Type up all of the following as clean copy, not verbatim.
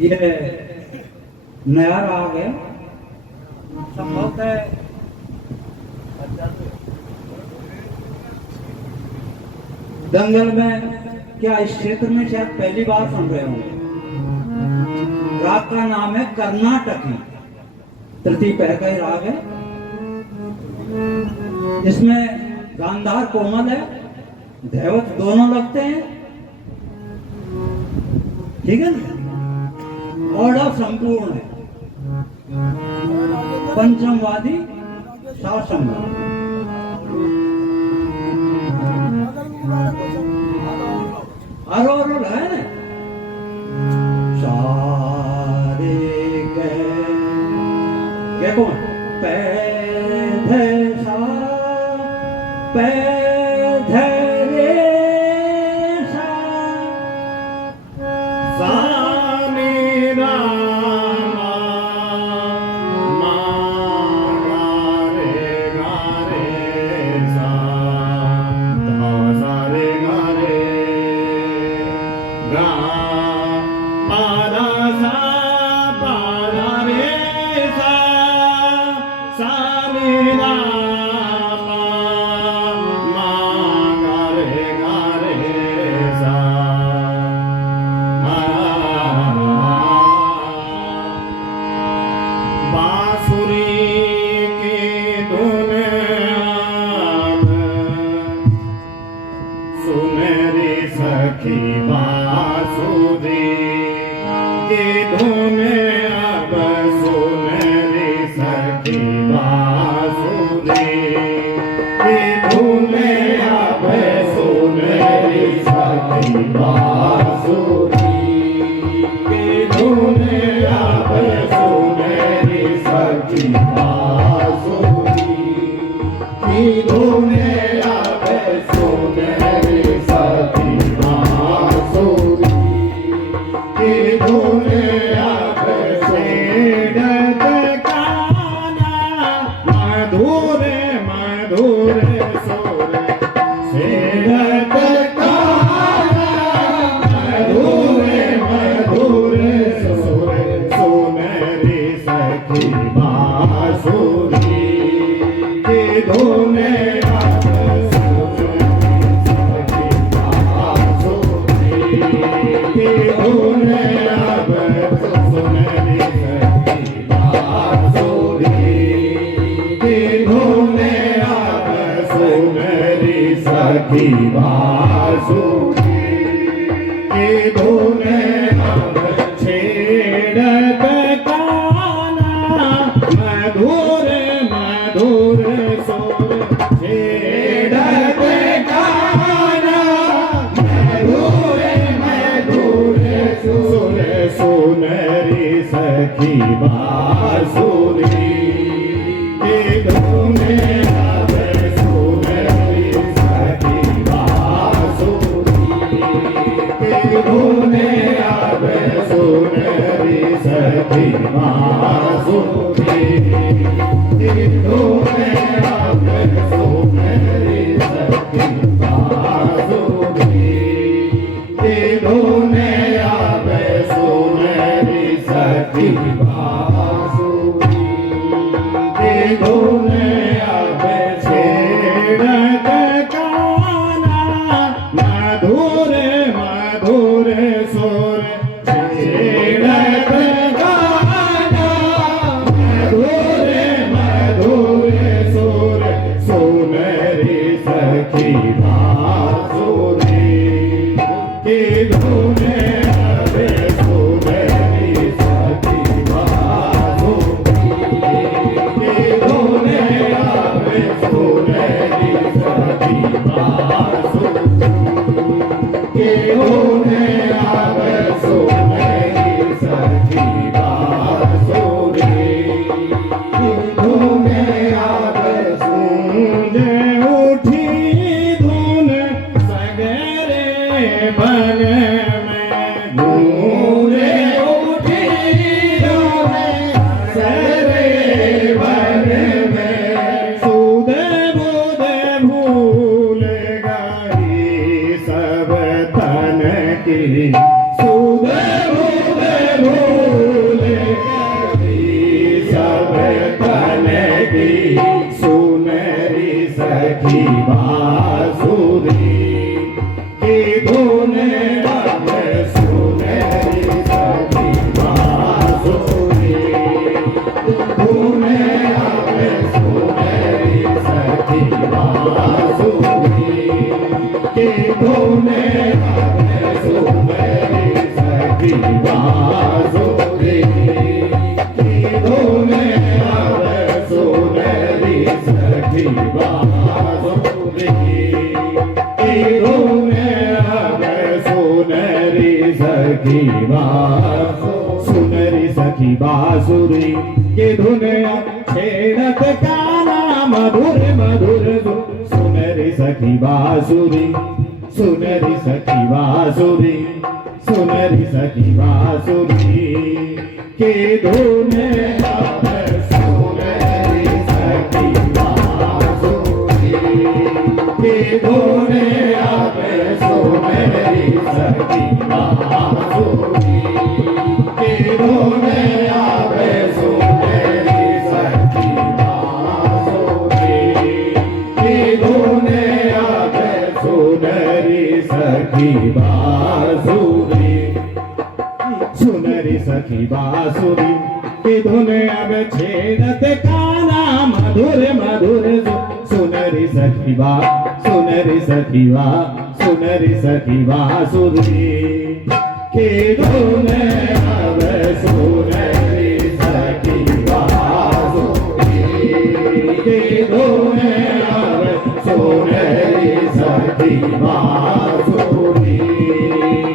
ये नया राग है, संभवतः दंगल में क्या इस क्षेत्र में शायद पहली बार सुन रहे होंगे। राग का नाम है कर्नाटकी, तृतीय पैर का ही राग है। इसमें गांधार कोमल है, दैवत दोनों लगते हैं, ठीक है ना। ऑर्डर संपूर्ण है, पंचमवादी सासंग। आरोह है ना, सारे के कौन पै ध सा पै ध रे सा सा नी रा मा मा गा रे सा धा सा रे गा रे गा पा धा सा पा धा रे सा सा नी रा मा मा गा रे सा बांसुरी की धुन अब सुनरी सखी बांसुरी की धुन अब सुनरी सखी बांसुरी की धुन अब सुनरी सखी बांसुरी की धुन अब सुनरी सखी बांसुरी की धुन अब सुनरी सखी बांसुरी की धुन अब सेड़त गाना मधुर मधुर सुर सेड़त गाना मधुर मधुर सुर सुनरी सखी बांसुरी की धुन अब सुनरी सखी बांसुरी की धुन अब सुनरी सखी बांसुरी की धुन अब सुनरी सखी बांसुरी की धुन अब छेड़त गाना मधुर मधुर सुर छेड़त गाना मधुर मधुर सुर सुनरी सखी बांसुरी की धुन अब सुनरी सखी बांसुरी की धुन अब सुनरी सखी बांसुरी की धुन अब सुनरी सखी बांसुरी की धुन अब सुनरी सखी बांसुरी की धुन अब छेड़त गाना मधुर मधुर सुर छेड़त गाना बांसुरी की धुन अब सुनरी सखी बांसुरी की धुन अब सुनरी सखी सुनरी सखी बांसुरी की धुन छेड़त गाना मधुर मधुर सुनरी सखी बांसुरी सुनरी सखी बांसुरी सुनरी सखी बांसुरी के धुन अब सुनरी सखी बांसुरी के धुन अब सुनरी सखी बांसुरी के धुन अब सुनरी सखी बांसुरी के धुन अब सुनरी सखी बांसुरी सुनरी सखी बांसुरी की धुन अब छेड़त गाना मधुर मधुर सुनरी सखी सुनरी सखी सुनरी सखी बांसुरी की धुन अब सुनरी सखी बांसुरी की धुन अब सुनरी सखी बांसुरी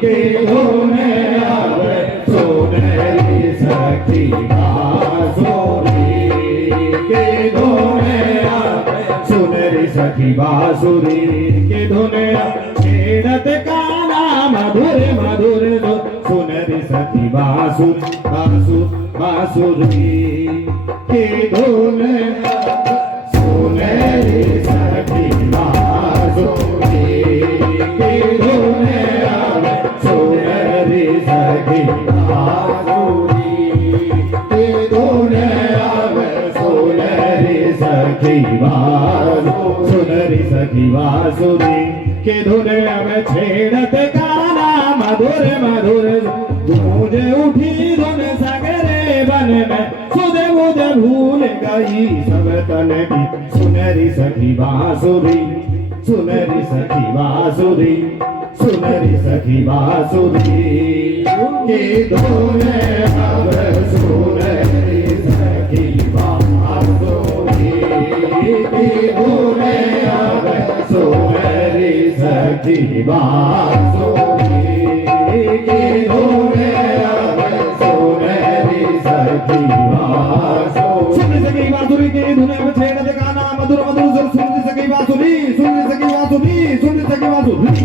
की धुन अब सुनरी सखी बांसुरी की धुन अब सुनरी सखी बांसुरी की धुन छेड़त गाना मधुर मधुर सुनरी सखी बांसुरी की धुन सुनरी सखी बांसुरी की धुन सुनरी सखी बांसुरी की धुन सुनरी सखी सुनरी सखी बांसुरी की धुन अब छेड़त गाना मधुर मधुर गूंज उठी धुन सगरे बन में सुध बुध भूल गई सब तन की सुनरी सखी बांसुरी सुनरी सखी बांसुरी सुनरी सखी बांसुरी की धुन अब सुनरी सखी बांसुरी की धुन अब सुनरी सखी बांसुरी की धुन अब सुनरी सखी बांसुरी सखी बांसुरी की धुन अब छेड़त गाना मधुर मधुर सुनरी सखी बांसुरी सुनरी सखी बांसुरी सुनरी सखी बांसुरी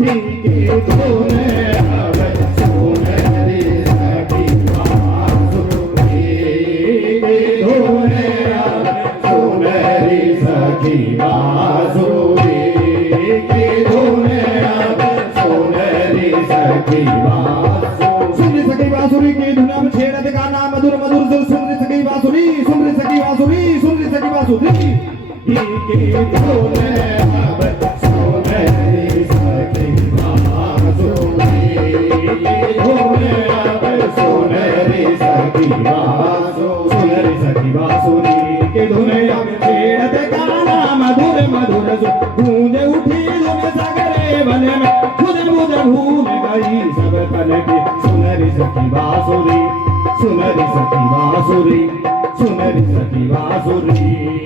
की धुन अब सुनरी सखी बांसुरी की धुन अब सुनरी सखी बांसुरी की धुन अब सुनरी सखी सुनरी सखी बांसुरी की धुन अब छेड़त गाना मधुर मधुर सुनरी सखी बांसुरी सुनरी सखी बांसुरी सुनरी सखी बांसुरी की धुन अब सुनरी सखी बांसुरी की धुन अब सुनरी सखी सुनरी सखी बांसुरी की धुन अब छेड़त गाना मधुर मधुर गूंज उठी धुन सगरे बन में खुद बुध भूल गई सब तन की सुनरी सखी बांसुरी सुनरी सखी बांसुरी सुनरी सखी बांसुरी